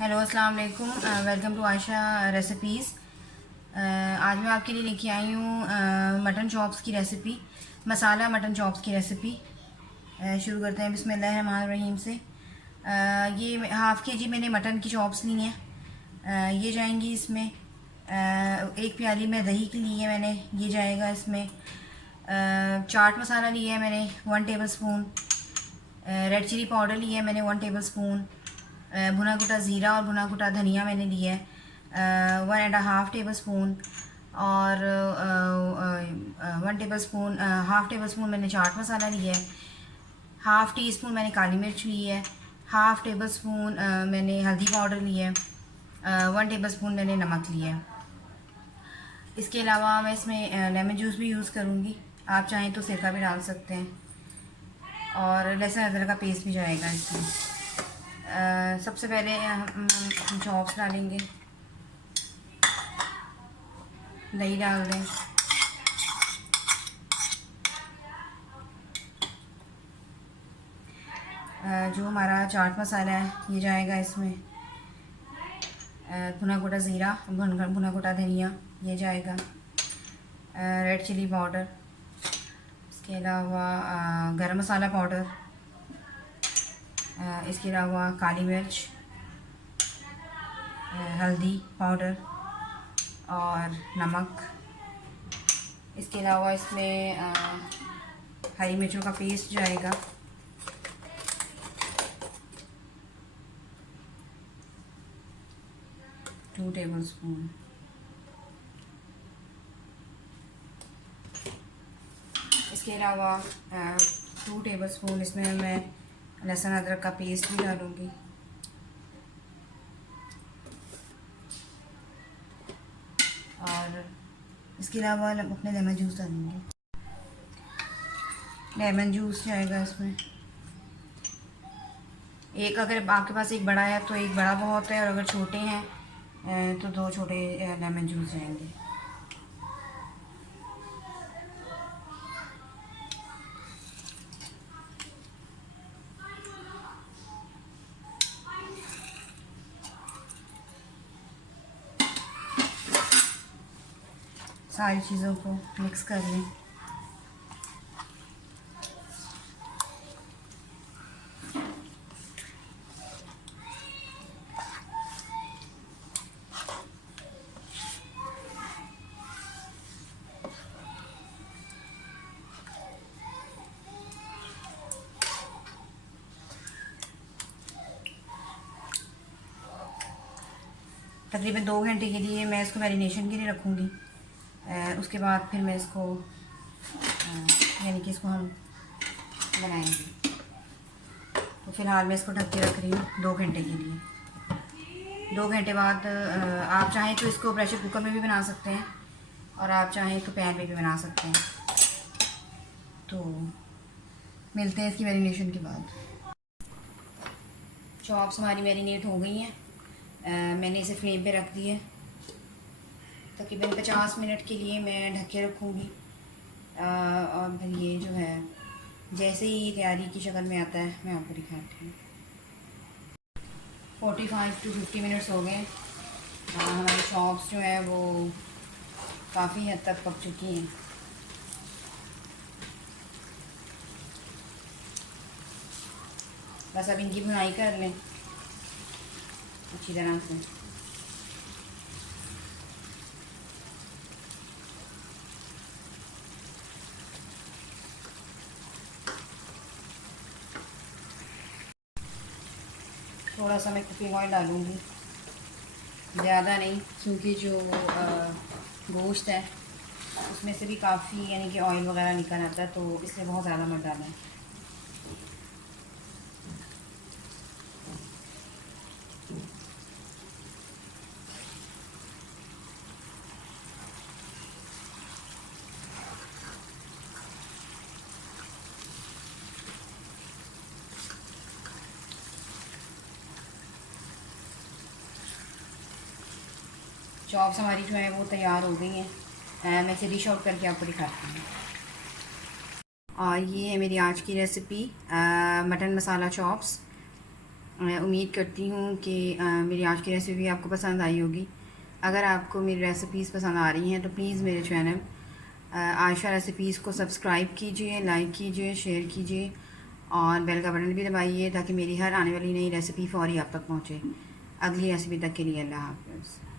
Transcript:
Hello अस्सलाम वालेकुम। Welcome to Ayesha recipes. आज मैं आपके लिए लेके आई हूँ मटन चॉप्स की रेसिपी, मसाला मटन चॉप्स की रेसिपी। शुरू करते हैं बिस्मिल्लाहिर्रहमानिर्रहीम से। ये हाफ़ के जी मैंने मटन की चॉप्स ली हैं। ये जाएंगी इसमें। एक प्याली में दही की ली है मैंने, ये जाएगा इसमें। चाट मसाला लिया है मैंने 1 tablespoon. Red chilli powder लिया है मैंने 1 टेबल स्पून। भुना कुटा ज़ीरा और भुना कुटा धनिया मैंने लिया है 1.5 टेबल स्पून। और 1 table spoon, half table spoon मैंने चाट मसाला लिया है। हाफ़ टी स्पून मैंने काली मिर्च ली है। हाफ़ टेबल स्पून मैंने हल्दी पाउडर लिया है। 1 टेबल स्पून मैंने नमक लिया है। इसके अलावा मैं इसमें लेमन जूस भी यूज़ करूँगी, आप चाहें तो सिरका भी डाल सकते हैं। और लहसुन अदरक का पेस्ट भी जाएगा इसमें। सबसे पहले हम चॉप्स डालेंगे, दही डाल दें। जो हमारा चाट मसाला है ये जाएगा इसमें। भुना कुटा ज़ीरा, भुना कुटा धनिया ये जाएगा। रेड चिली पाउडर, इसके अलावा गरम मसाला पाउडर, इसके अलावा काली मिर्च, हल्दी पाउडर और नमक। इसके अलावा इसमें हरी मिर्चों का पेस्ट जाएगा। Two tablespoon. इसके अलावा 2 टेबल स्पून इसमें मैं लहसुन अदरक का पेस्ट भी डालूँगी। और इसके अलावा अपने लेमन जूस डालूँगी। लेमन जूस जाएगा इसमें। एक, अगर आपके पास एक बड़ा है तो एक बड़ा बहुत है, और अगर छोटे हैं तो 2 छोटे लेमन जूस जाएंगे। सारी चीज़ों को मिक्स कर लें। तकरीबन 2 घंटे के लिए मैं इसको मैरिनेशन के लिए रखूँगी। उसके बाद फिर मैं इसको यानी कि इसको हम बनाएंगे। तो फ़िलहाल मैं इसको ढक के रख रही हूँ 2 घंटे के लिए। 2 घंटे बाद आप चाहें तो इसको प्रेशर कुकर में भी बना सकते हैं, और आप चाहें तो पैन में भी बना सकते हैं। तो मिलते हैं इसकी मैरिनेशन के बाद। चॉप्स हमारी मैरिनेट हो गई हैं। मैंने इसे फ्लेम पे रख दी है। तकरीबन 50 मिनट के लिए मैं ढक के रखूँगी। और फिर ये जो है जैसे ही तैयारी की शक्ल में आता है मैं आपको दिखाती हूँ। 45 to 50 मिनट्स हो गए। हमारी चॉप्स जो है वो काफ़ी हद तक पक चुकी हैं। बस अब इनकी भुनाई कर लें अच्छी तरह से। थोड़ा सा मैं कुकिंग ऑयल डालूँगी, ज़्यादा नहीं, क्योंकि जो गोश्त है उसमें से भी काफ़ी यानी कि ऑयल वगैरह निकल आता है, तो इसलिए बहुत ज़्यादा मत डालें। चॉप्स हमारी जो है वो तैयार हो गई हैं। मैं इसे डिश आउट करके आपको दिखाती हूँ। और ये है मेरी आज की रेसिपी, मटन मसाला चॉप्स। उम्मीद करती हूँ कि मेरी आज की रेसिपी आपको पसंद आई होगी। अगर आपको मेरी रेसिपीज़ पसंद आ रही हैं तो प्लीज़ मेरे चैनल आयशा रेसिपीज़ को सब्सक्राइब कीजिए, लाइक कीजिए, शेयर कीजिए और बेल का बटन भी दबाइए ताकि मेरी हर आने वाली नई रेसिपी फ़ौरी आप तक पहुँचे। अगली रेसिपी तक के लिए अल्लाह हाफ़िज़।